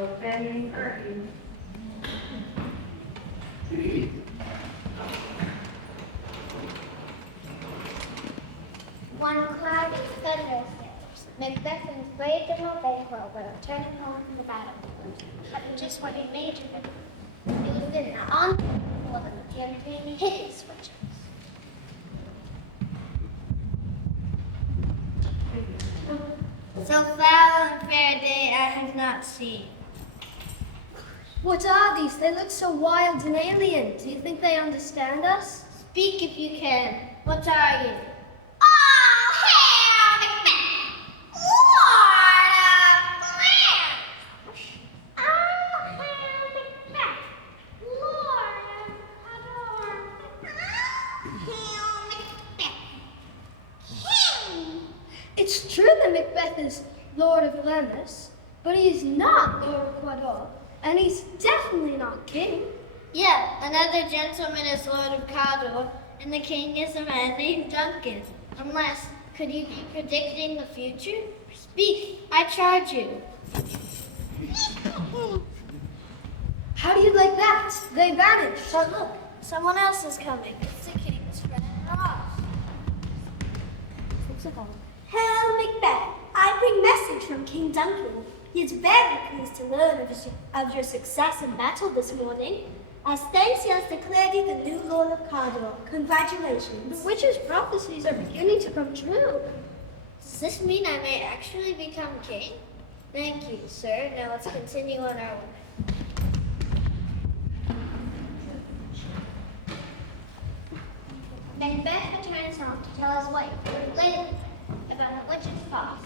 Opening curtain. One cloudy thunderstorm, Macbeth and brave General Banquo were returning home from the battlefield. But just what he made of it, it was in the on for them the campaign hit his switches. So foul and fair day I have not seen. What are these? They look so wild and alien. Do you think they understand us? Speak if you can. What are you? Oh, hail Macbeth, Lord of the land! Oh, hail Macbeth, Lord of hail Macbeth, King! It's true that Macbeth is Lord of Lambeth, but he's not Lord of Quador, and he's definitely not king. Yeah, another gentleman is Lord of Cawdor, and the king is a man named Duncan. Unless, could you be predicting the future? Speak, I charge you. How do you like that? They vanished. But look, someone else is coming. It's the king's friend Ross. Hail Macbeth, I bring message from King Duncan. He is very pleased to learn of your success in battle this morning. As thanks, he has declared you the new Lord of Cawdor. Congratulations. The witch's prophecies are beginning to come true. Does this mean I may actually become king? Thank you, sir. Now let's continue on our way. Macbeth returns home to tell his wife, Lady, about the witch's past.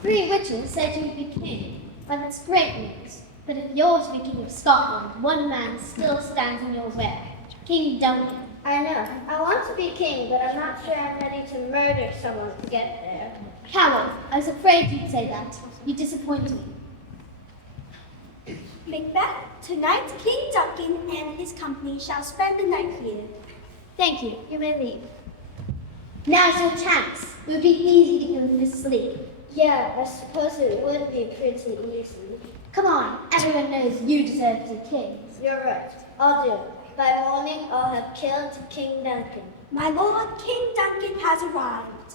Three witches said you'd be king, but that's great news. But if you're to be king of Scotland, one man still stands in your way. King Duncan. I know. I want to be king, but I'm not sure I'm ready to murder someone to get there. Coward, I was afraid you'd say that. You disappoint me. Macbeth, tonight King Duncan and his company shall spend the night here. Thank you. You may leave. Now's your chance. It would be easy to win this league. Yeah, I suppose it would be pretty easy. Come on, everyone knows you deserve to be king. You're right. I'll do it. By morning, I'll have killed King Duncan. My lord, King Duncan has arrived.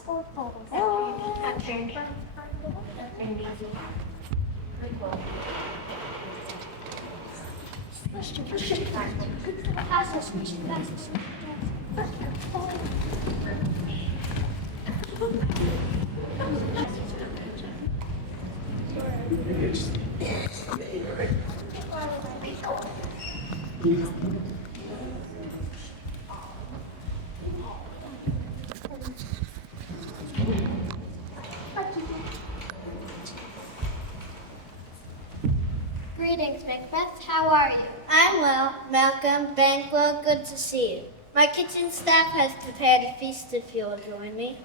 Greetings, Macbeth. How are you? I'm well. Malcolm, Banquo, good to see you. My kitchen staff has prepared a feast if you'll join me.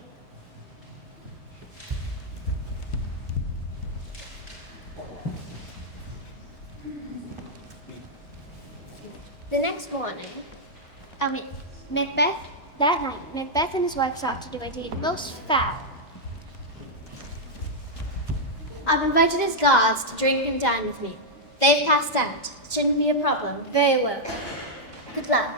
The next morning, that night, Macbeth and his wife sought to do a deed most foul. I've invited his guards to drink and dine with me. They've passed out. It shouldn't be a problem. Very well. Good luck.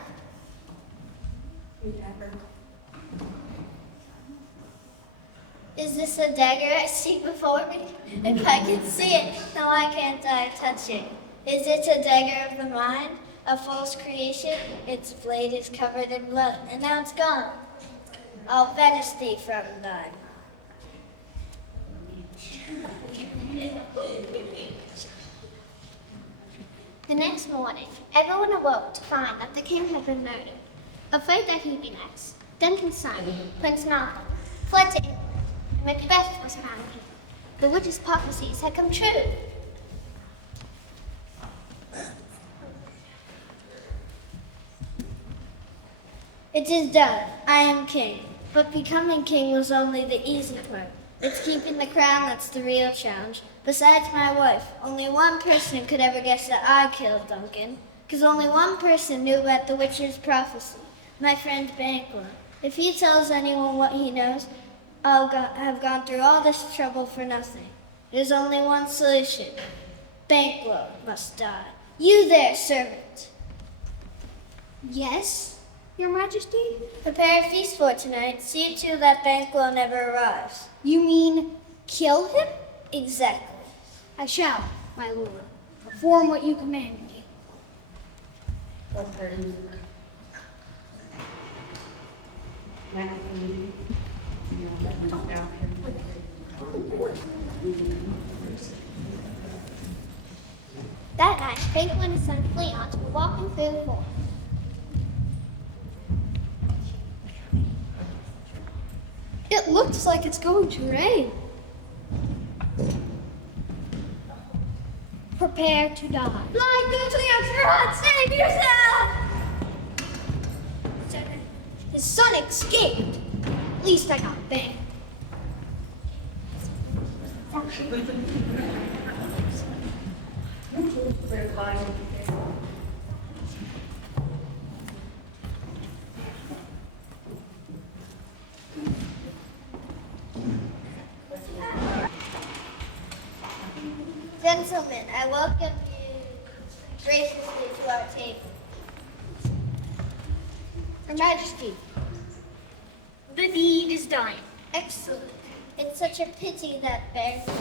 Is this a dagger I see before me? If I can see it, then why can't I touch it? Is it a dagger of the mind? A false creation? Its blade is covered in blood, and now it's gone. I'll banish thee from thine. The next morning, everyone awoke to find that the king had been murdered. Afraid that he'd be next, Duncan's son, Prince Malcolm, fled to England, and Macbeth was crowned king. The witch's prophecies had come true. It is done. I am king. But becoming king was only the easy part. It's keeping the crown that's the real challenge. Besides my wife, only one person could ever guess that I killed Duncan. Because only one person knew about the witcher's prophecy. My friend Banquo. If he tells anyone what he knows, have gone through all this trouble for nothing. There's only one solution. Banquo must die. You there, servant. Yes, Your Majesty? Prepare a feast for tonight. See to that Banquo never arrives. You mean kill him? Exactly. I shall, my lord. Perform what you command me. That night, Banquo and his son Cleon were walking through the forest. It looks like it's going to rain. Prepare to die. Fly quickly after God, save yourself! His son escaped. At least I got banged. Gentlemen, I welcome you graciously to our table. Your Majesty, the deed is done. Excellent. It's such a pity that Banquo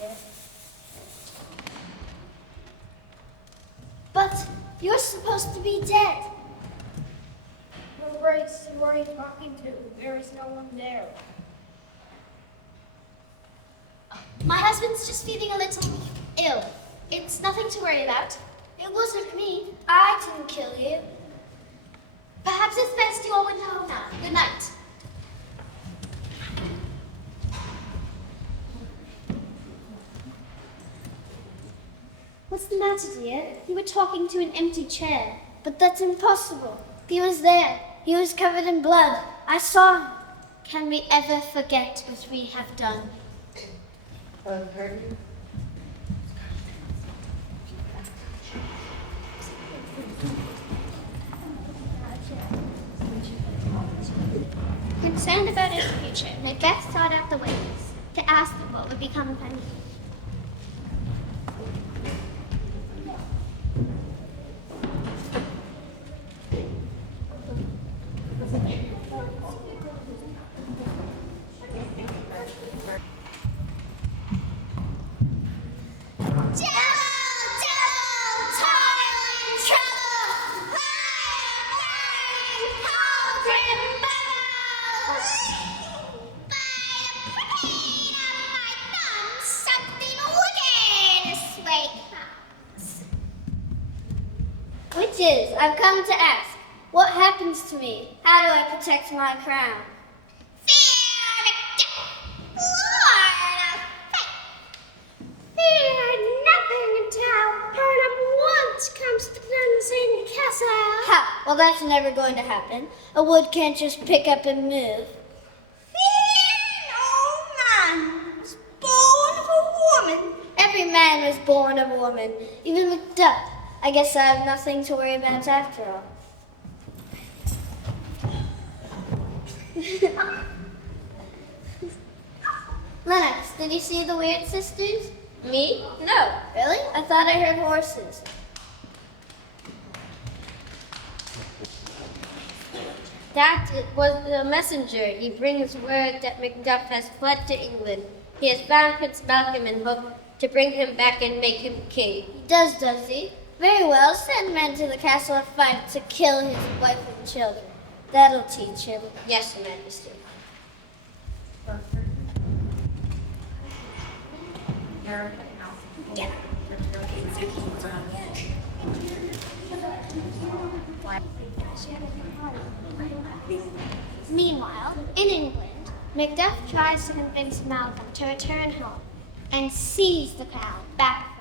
here. But you're supposed to be dead. Who are you talking to? There is no one there. My husband's just feeling a little ill. It's nothing to worry about. It wasn't me. I didn't kill you. Perhaps it's best you all went home now. Good night. What's the matter, dear? You were talking to an empty chair. But that's impossible. He was there. He was covered in blood. I saw him. Can we ever forget what we have done? Concerned about his future, Macbeth sought out the witness to ask them what would become of him. Witches, I've come to ask, what happens to me? How do I protect my crown? Fear nothing until Burnham once comes to Dunsink Castle. Ha! Well, that's never going to happen. A wood can't just pick up and move. Every man was born of a woman, even Macbeth. I guess I have nothing to worry about after all. Lennox, did you see the Weird Sisters? Me? No. Really? I thought I heard horses. That was the messenger. He brings word that Macduff has fled to England. He has found Prince Malcolm and hopes to bring him back and make him king. He does he? Very well, send men to the castle and fight to kill his wife and children. That'll teach him. Yes, Your Majesty. Meanwhile, in England, Macduff tries to convince Malcolm to return home and seize the crown back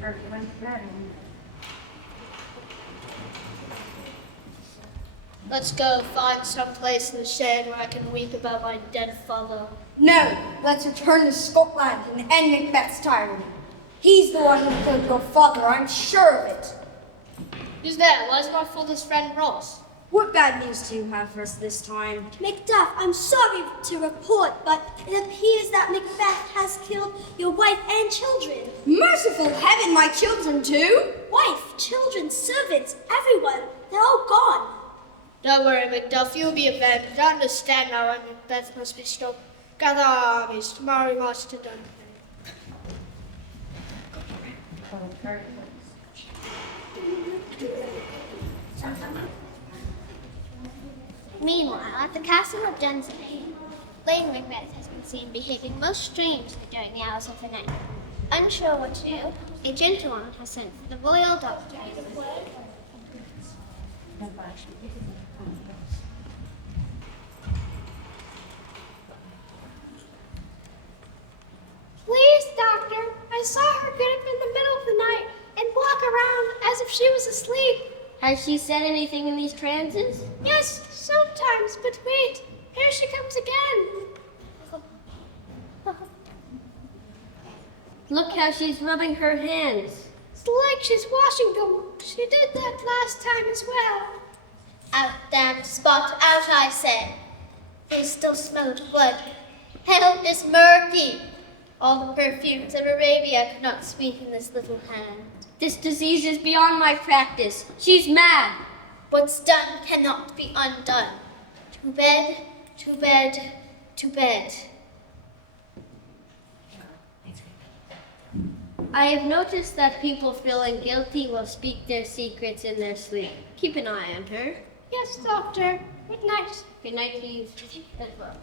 from Macbeth. Let's go find some place in the shed where I can weep about my dead father. No, let's return to Scotland and end Macbeth's tyranny. He's the one who killed your father, I'm sure of it. Who's there? Where's my father's friend Ross? What bad news do you have for us this time? Macduff, I'm sorry to report, but it appears that Macbeth has killed your wife and children. Merciful heaven, my children too! Wife, children, servants, everyone, they're all gone. Don't worry, Macduff, you'll be avenged. I understand now why Macbeth must be stopped. Gather our armies. Tomorrow we march to Dunkirk. Meanwhile, at the castle of Dunsinane, Lady Macbeth has been seen behaving most strangely during the hours of the night. Unsure what to do, a gentlewoman has sent for the royal doctor. Please, doctor, I saw her get up in the middle of the night and walk around as if she was asleep. Has she said anything in these trances? Yes, sometimes, but wait, here she comes again. Look how she's rubbing her hands. It's like she's washing them. She did that last time as well. Out, damned spot, out, I say. They still smell of blood. Hell is murky. All the perfumes of Arabia could not sweeten this little hand. This disease is beyond my practice. She's mad. What's done cannot be undone. To bed, to bed, to bed. I have noticed that people feeling guilty will speak their secrets in their sleep. Keep an eye on her. Yes, doctor. Good night. Good night to you as well.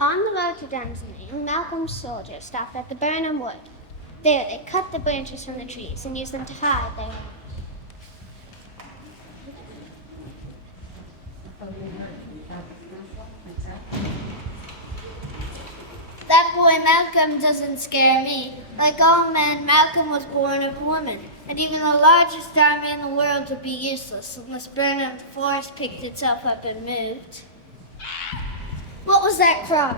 On the road to Dunsinane, Malcolm's soldiers stopped at the Burnham Wood. There, they cut the branches from the trees and used them to hide their arms. That boy Malcolm doesn't scare me. Like all men, Malcolm was born of a woman, and even the largest army in the world would be useless unless Burnham Forest picked itself up and moved. What was that cry?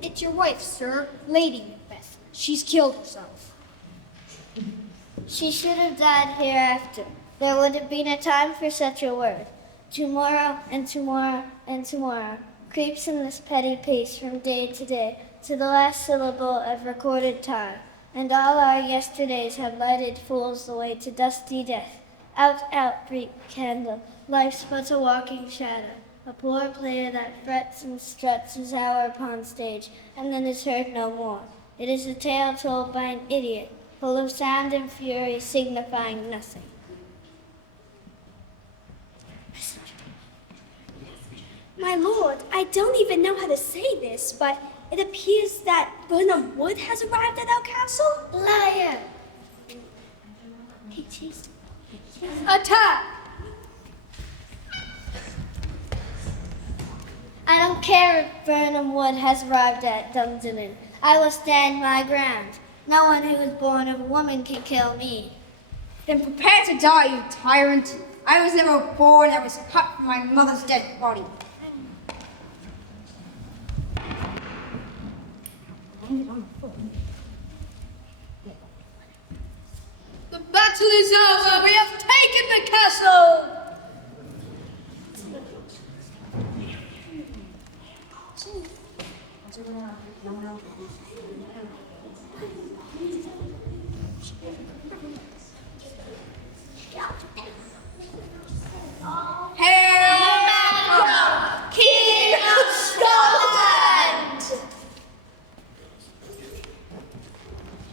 It's your wife, sir, Lady Macbeth. She's killed herself. She should have died hereafter. There would have been a time for such a word. Tomorrow and tomorrow and tomorrow creeps in this petty pace from day to day to the last syllable of recorded time, and all our yesterdays have lighted fools the way to dusty death. Out, out, bright candle, life's but a walking shadow, a poor player that frets and struts his hour upon stage, and then is heard no more. It is a tale told by an idiot, full of sound and fury, signifying nothing. My lord, I don't even know how to say this, but it appears that Burnham Wood has arrived at our castle. Liar! Attack! I don't care if Burnham Wood has arrived at Dunsinane. I will stand my ground. No one who is born of a woman can kill me. Then prepare to die, you tyrant. I was never born, I was cut from my mother's dead body. The battle is over. We have taken the castle. Hail Malcolm, King of Scotland!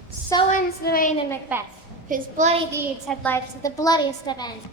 So ends the reign of Macbeth, whose bloody deeds had led to the bloodiest of ends.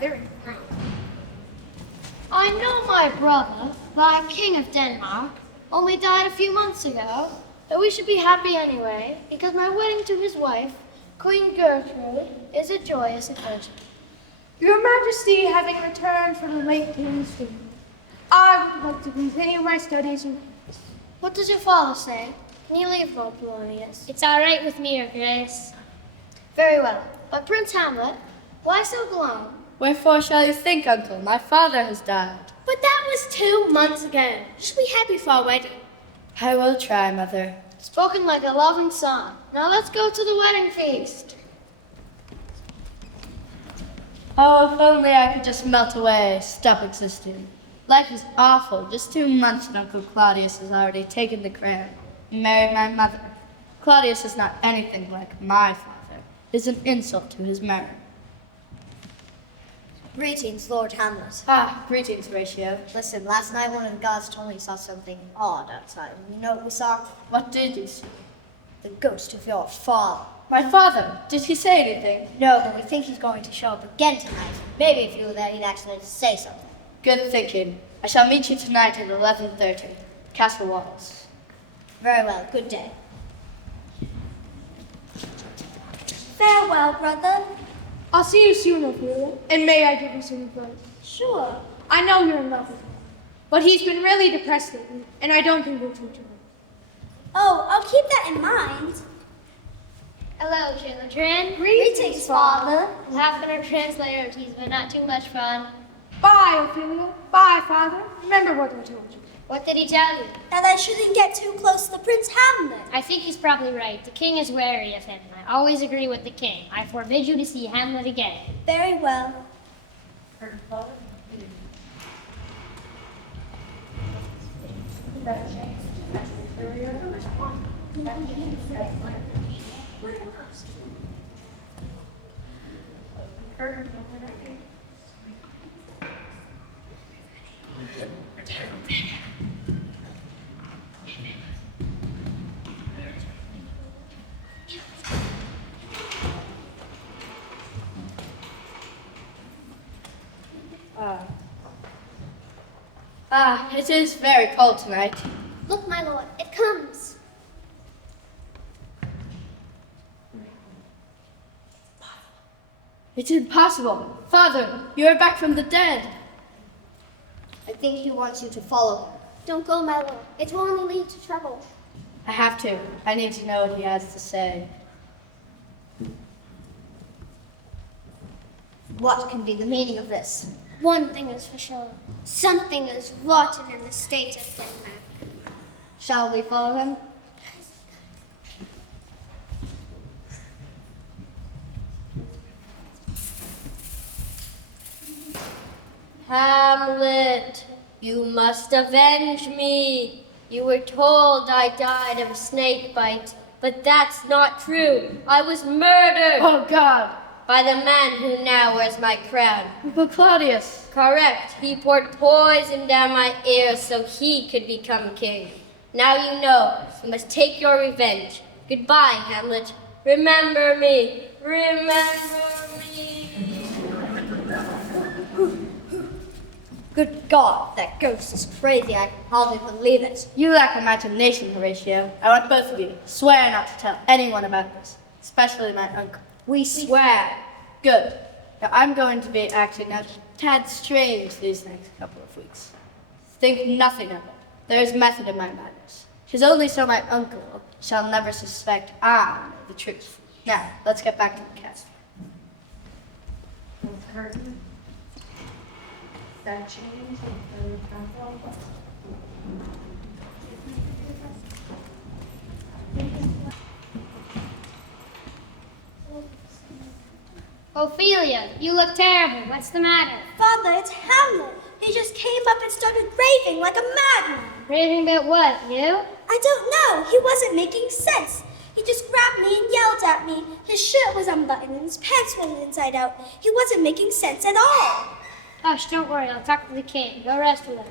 brother and friend. I know my brother, the King of Denmark, only died a few months ago, but we should be happy anyway, because my wedding to his wife, Queen Gertrude, is a joyous occasion. Your Majesty, having returned from the late King's funeral, I would like to continue my studies in peace. What does your father say? Can you leave, Lord Polonius? It's all right with me, Your Grace. Very well. But Prince Hamlet, why so glum? Wherefore shall you think, uncle? My father has died. But that was 2 months ago. Just be happy for our wedding. I will try, mother. Spoken like a loving son. Now let's go to the wedding feast. Oh, if only I could just melt away, stop existing. Life is awful. Just 2 months and Uncle Claudius has already taken the crown and married my mother. Claudius is not anything like my father. It is an insult to his merit. Greetings, Lord Hamlet. Ah, greetings, Horatio. Listen, last night one of the gods told me he saw something odd outside. You know what we saw? What did you see? The ghost of your father. My father. Did he say anything? No, but we think he's going to show up again tonight. Maybe if you were there, he'd actually say something. Good thinking. I shall meet you tonight at 11:30. Castle walls. Very well, good day. Farewell, brother. I'll see you soon, Ophelia. And may I give you some advice? Sure. I know you're in love with him, but he's been really depressed lately, and I don't think we'll treat him. Oh, I'll keep that in mind. Hello, children. Greetings, Father. I have been a translator, but not too much fun. Bye, Ophelia. Bye, Father. Remember what I told you. What did he tell you? That I shouldn't get too close to Prince Hamlet. I think he's probably right. The king is wary of him. I always agree with the king. I forbid you to see Hamlet again. Very well. It is very cold tonight. Look, my lord, it comes. It's impossible. Father, you are back from the dead. I think he wants you to follow him. Don't go, my lord. It will only lead to trouble. I have to. I need to know what he has to say. What can be the meaning of this? One thing is for sure. Something is rotten in the state of Denmark. Shall we follow him? Hamlet, you must avenge me. You were told I died of a snake bite, but that's not true. I was murdered Oh, God. by the man who now wears my crown. Uncle Claudius. Correct. He poured poison down my ears so he could become king. Now you know. You must take your revenge. Goodbye, Hamlet. Remember me. Remember me. Good God, that ghost is crazy. I can hardly believe it. You lack imagination, Horatio. I want both of you to swear not to tell anyone about this, especially my uncle. We swear. Good. Now, I'm going to be acting a tad strange these next couple of weeks. Think nothing of it. There is method in my madness. 'Tis only so my uncle shall never suspect I know the truth. Now, let's get back to the castle. Ophelia, you look terrible. What's the matter? Father, it's Hamlet. He just came up and started raving like a madman. Raving about what, you? I don't know. He wasn't making sense. He just grabbed me and yelled at me. His shirt was unbuttoned and his pants were inside out. He wasn't making sense at all. Hush, don't worry. I'll talk to the king. Go rest a little.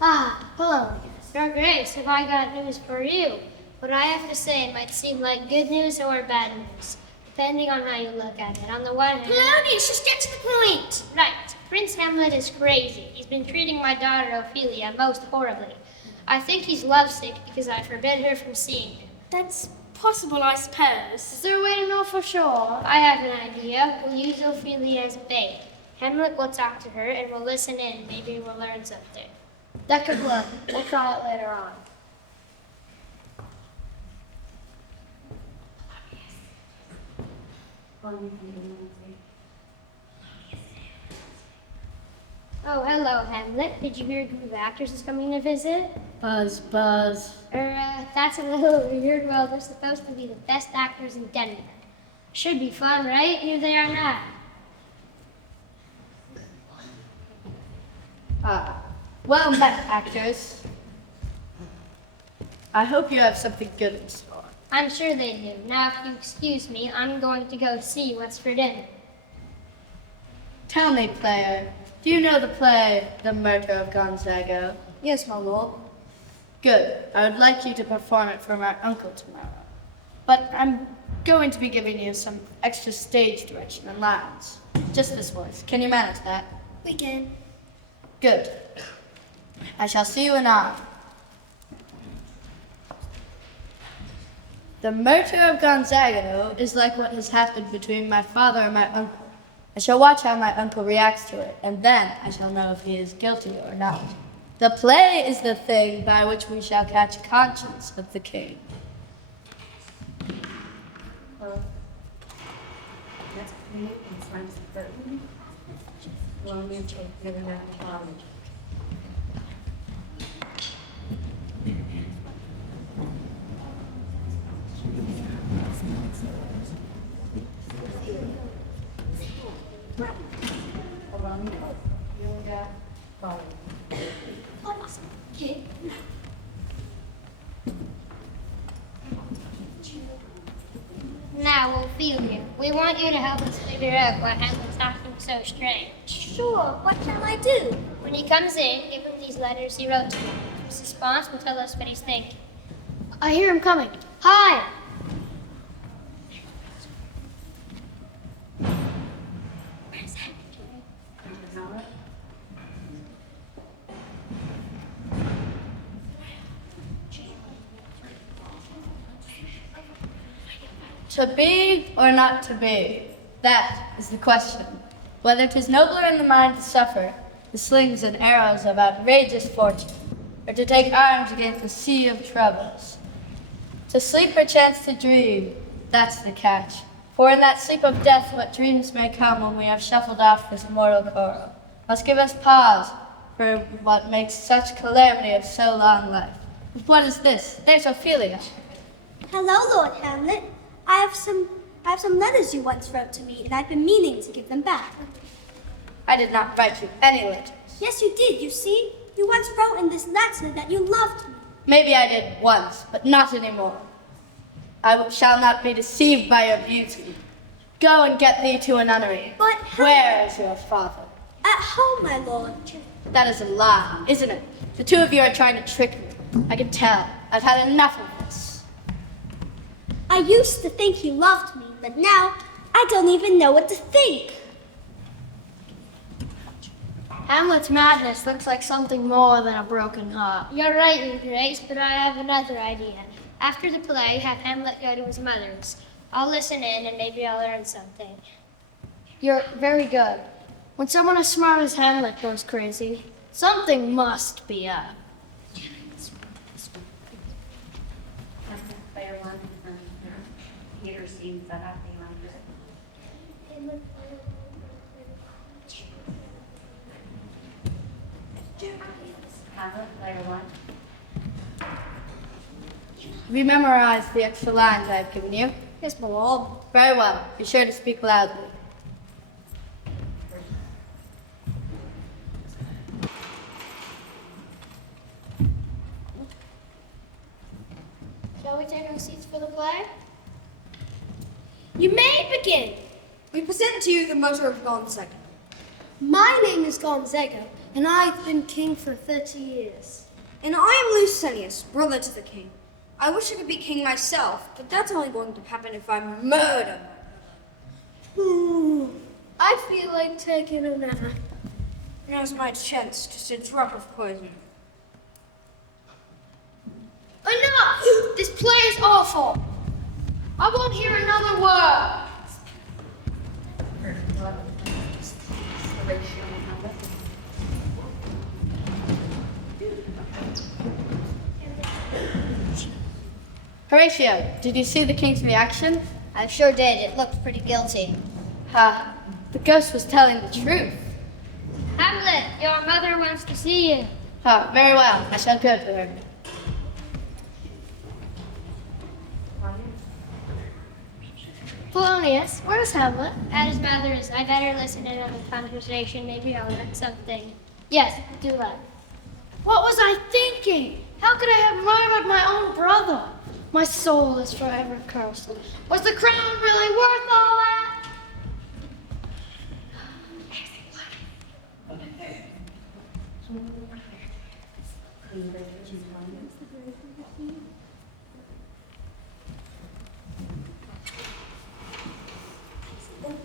Ah, hello. Your Grace, have I got news for you? What I have to say might seem like good news or bad news. depending on how you look at it. On the one hand... Claudius, just get to the point. Right. Prince Hamlet is crazy. He's been treating my daughter Ophelia most horribly. I think he's lovesick because I forbid her from seeing him. That's possible, I suppose. Is there a way to know for sure? I have an idea. We'll use Ophelia as bait. Hamlet will talk to her and we'll listen in. Maybe we'll learn something. That could work. We'll try it later on. Oh, hello, Hamlet. Did you hear a group of actors is coming to visit? Buzz, buzz. That's a little weird. Well, they're supposed to be the best actors in Denmark. Should be fun, right? Here they are now. Well met, actors. I hope you have something good in store. I'm sure they do. Now, if you excuse me, I'm going to go see what's for dinner. Tell me, player, do you know the play, The Murder of Gonzago? Yes, my lord. Good. I would like you to perform it for my uncle tomorrow. But I'm going to be giving you some extra stage direction and lines. Just this once. Can you manage that? We can. Good. I shall see you anon. The murder of Gonzago is like what has happened between my father and my uncle. I shall watch how my uncle reacts to it, and then I shall know if he is guilty or not. The play is the thing by which we shall catch conscience of the king. Now, Ophelia, we want you to help us figure out why Hamlet's acting so strange. Sure, what shall I do? When he comes in, give him these letters he wrote to me. His response will tell us what he's thinking. I hear him coming. Hi! To be or not to be, that is the question. Whether 'tis nobler in the mind to suffer the slings and arrows of outrageous fortune, or to take arms against the sea of troubles. To sleep or chance to dream, that's the catch. For in that sleep of death what dreams may come when we have shuffled off this mortal coral must give us pause for what makes such calamity of so long life. But what is this? There's Ophelia. Hello, Lord Hamlet. I have some letters you once wrote to me, and I've been meaning to give them back. I did not write you any letters. Yes, you did, you see? You once wrote in this letter that you loved me. Maybe I did once, but not anymore. I shall not be deceived by your beauty. Go and get thee to a nunnery. But where is your father? At home, my lord. That is a lie, isn't it? The two of you are trying to trick me. I can tell. I've had enough of this. I used to think you loved me, but now I don't even know what to think. Hamlet's madness looks like something more than a broken heart. You're right, Your Grace, but I have another idea. After the play, have Hamlet go to his mother's. I'll listen in and maybe I'll learn something. You're very good. When someone as smart as Hamlet goes crazy, something must be up. Player one, Peter seems to have the Hamlet, player one. Have you memorized the extra lines I have given you? Yes, my lord. Very well. Be sure to speak loudly. Shall we take our seats for the play? You may begin. We present to you the murder of Gonzago. My name is Gonzago, and I've been king for 30 years. And I am Lucinius, brother to the king. I wish I could be king myself, but that's only going to happen if I'm murdered. I feel like taking a nap. Now's my chance to see a drop of poison. Enough! This play is awful. I won't hear another word. Horatio, did you see the king's reaction? I sure did. It looked pretty guilty. Ha! The ghost was telling the truth. Hamlet, your mother wants to see you. Ha! Very well. I shall go to her. Polonius, where's Hamlet? At his mother's. I better listen in on the conversation. Maybe I'll learn something. Yes, do that. What was I thinking? How could I have murdered my own brother? My soul is forever cursed. Was the crown really worth all that?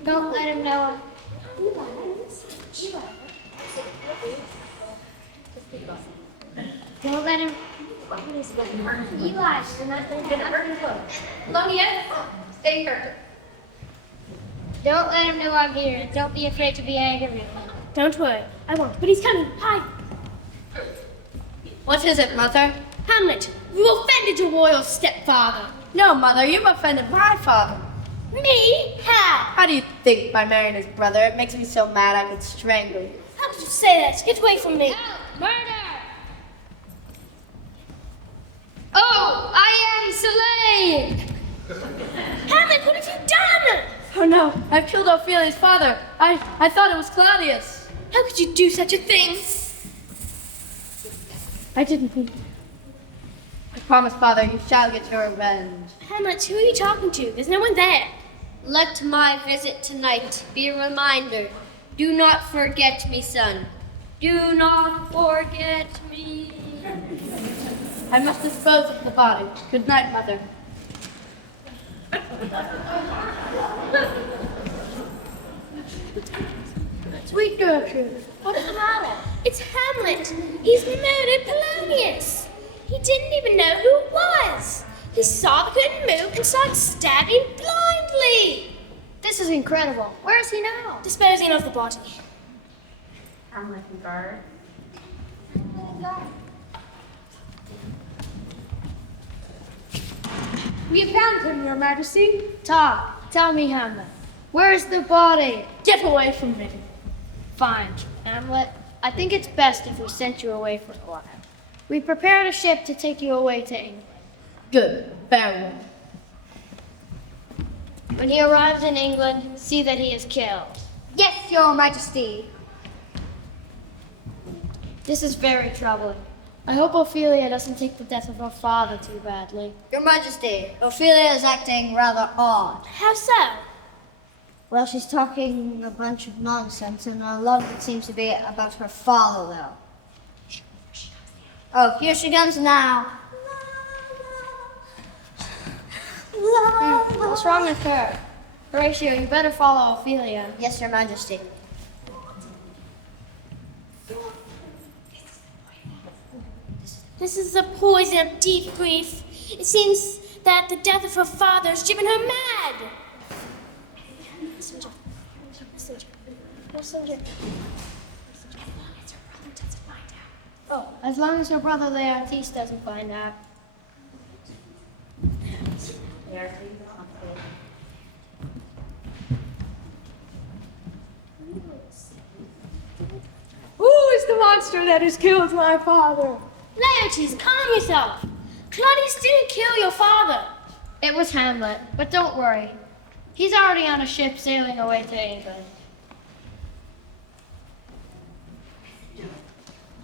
Don't let him know. Don't let him. Eli, you're not going to hurt him. Polonius, stay here. Don't let him know I'm here. Don't be afraid to be angry. Don't worry, I won't. But he's coming. Hi, What is it, Mother? Hamlet. You offended your royal stepfather. No, Mother, you've offended my father. Me? How? How do you think by marrying his brother? It makes me so mad I could strangle you. How did you say that? Get away from me. Murder! Oh, I am Soleil! Hamlet, what have you done? Oh no, I've killed Ophelia's father. I thought it was Claudius. How could you do such a thing? I didn't mean. I promise, Father, you shall get your revenge. Hamlet, who are you talking to? There's no one there. Let my visit tonight be a reminder. Do not forget me, son. Do not forget me. I must dispose of the body. Good night, Mother. Sweet Gertrude, what's the matter? It's Hamlet. He's murdered Polonius. He didn't even know who it was. He saw the curtain move and started stabbing blindly. This is incredible. Where is he now? Disposing of the body. Hamlet and guard. We have found him, Your Majesty. Talk. Tell me, Hamlet. Where's the body? Get away from me. Fine, Hamlet. I think it's best if we sent you away for a while. We prepared a ship to take you away to England. Good. Farewell. When he arrives in England, see that he is killed. Yes, Your Majesty. This is very troubling. I hope Ophelia doesn't take the death of her father too badly. Your Majesty, Ophelia is acting rather odd. How so? Well, she's talking a bunch of nonsense, and a lot of it seems to be about her father, though. Oh, here she comes now. What's wrong with her? Horatio, you better follow Ophelia. Yes, Your Majesty. This is a poison of deep grief. It seems that the death of her father has driven her mad. Messenger. Messenger. Messenger. Oh, as long as her brother Leontes doesn't find out. Who is the monster that has killed my father? Laertes, calm yourself. Claudius didn't kill your father. It was Hamlet, but don't worry. He's already on a ship sailing away to England.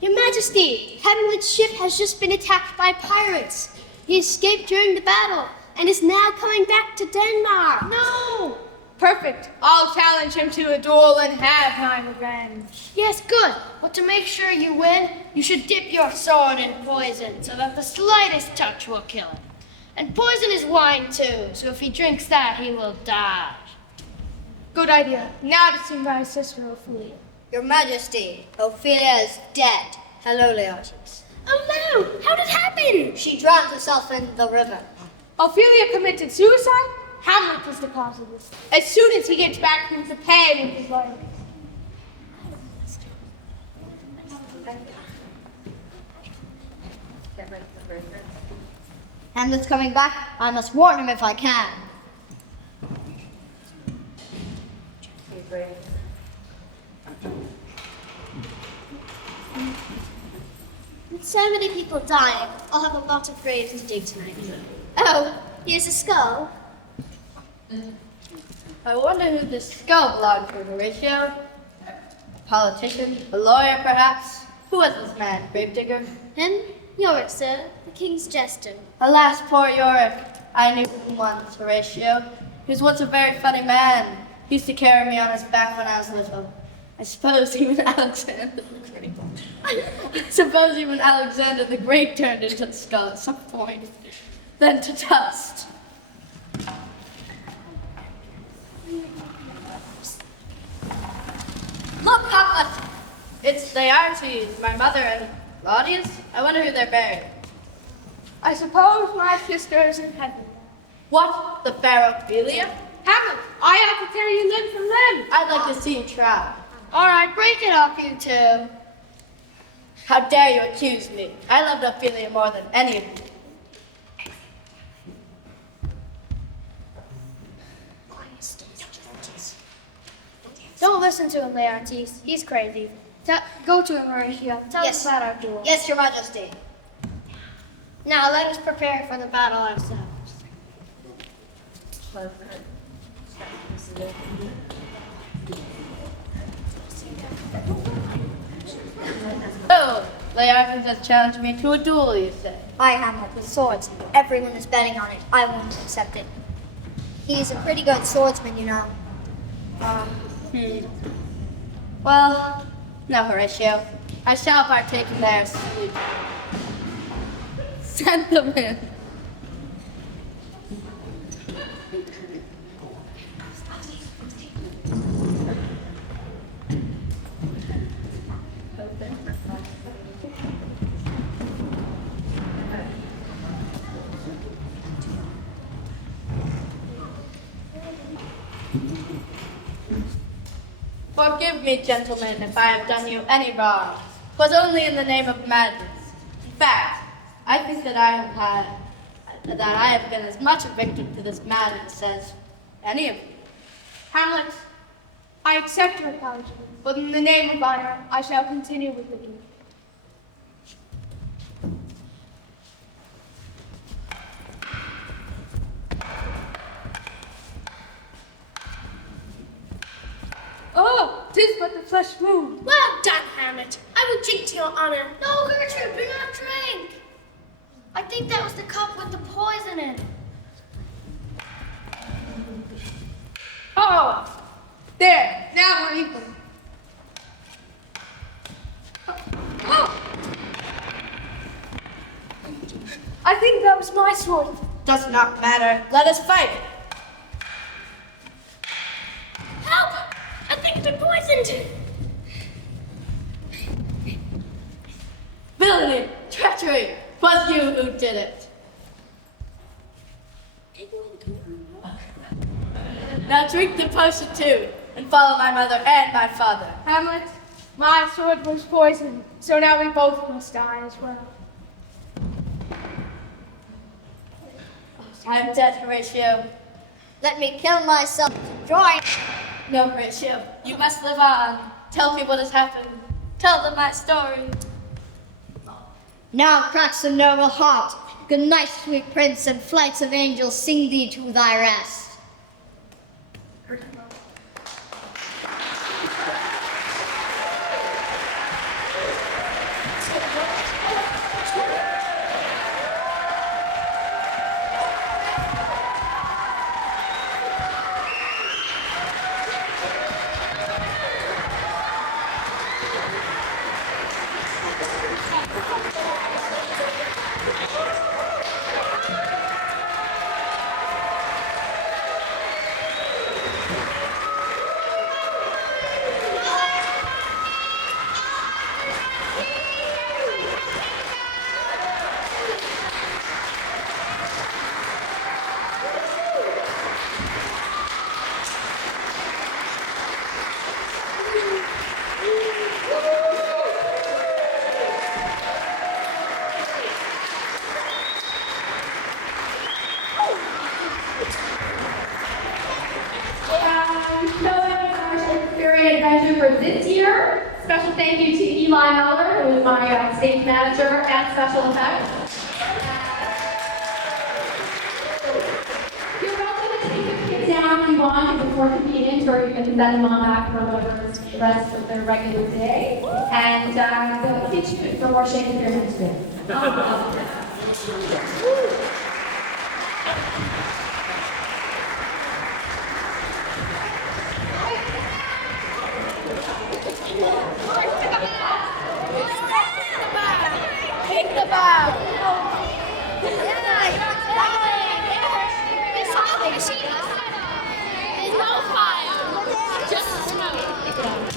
Your Majesty, Hamlet's ship has just been attacked by pirates. He escaped during the battle and is now coming back to Denmark. No! Perfect. I'll challenge him to a duel and have my revenge. Yes, good. But to make sure you win, you should dip your sword in poison so that the slightest touch will kill him. And poison is wine too, so if he drinks that, he will die. Good idea. Now to see my sister Ophelia. Your Majesty, Ophelia is dead. Hello, Laertes. Oh no! How did it happen? She drowned herself in the river. Ophelia committed suicide? Hamlet was the cause of this. As soon as he gets back from Japan with his life. Hamlet's coming back. I must warn him if I can. With so many people dying, I'll have a lot of graves to dig tonight. Oh, here's a skull. I wonder who this skull belonged to, Horatio. A politician? A lawyer, perhaps? Who was this man? Gravedigger? Him? Yorick, sir, the king's jester. Alas, poor Yorick. I knew him once, Horatio. He was once a very funny man. He used to carry me on his back when I was little. I suppose even Alexander the Great. Turned into the skull at some point. Then to dust. Look, Hamlet! It's Laertes, my mother, and Claudius. I wonder who they're buried. I suppose my sister is in heaven. What? The fair Ophelia? Hamlet, I have to tear you limb from limb. I'd like to see you try. All right, break it up, you two. How dare you accuse me? I loved Ophelia more than any of you. Don't listen to him, Laertes. He's crazy. Go to him, Horatio. Tell us about our duel. Yes, Your Majesty. Now let us prepare for the battle ourselves. Oh, Laertes has challenged me to a duel, you say? I, Hamlet, with swords. Everyone is betting on it. I won't accept it. He's a pretty good swordsman, you know. Well, no, Horatio. I shall partake in their salute. Send them in. Forgive me, gentlemen, if I have done you any wrong. 'Twas only in the name of madness. In fact, I think that I have been as much a victim to this madness as any of you. Hamlet, I accept your apology, but in the name of honor, I shall continue with the duel. Oh, 'tis but the flesh wound. Well done, Hamlet. I will drink to your honor. No, Gertrude, bring our drink. I think that was the cup with the poison in it. Oh, there, now we're equal. Oh. I think that was my sword. Does not matter. Let us fight. Help! I think it's been poisoned. Villainy! Treachery! 'Twas you who did it. Now drink the potion too, and follow my mother and my father. Hamlet, my sword was poisoned, so now we both must die as well. I am dead, Horatio. Let me kill myself to join. No, Horatio, you must live on. Tell me what has happened. Tell them my story. Now cracks the noble heart. Good night, sweet prince, and flights of angels sing thee to thy rest. Shakespeare adventure for this year. Special thank you to Eli Miller, who is my stage manager at Special Effects. You're welcome to take the kids down if you want before convenient, or you can send them on back for whatever the rest of their regular day. And stay tuned for more Shakespeare history. Take the bow. There's no fire, just smoke.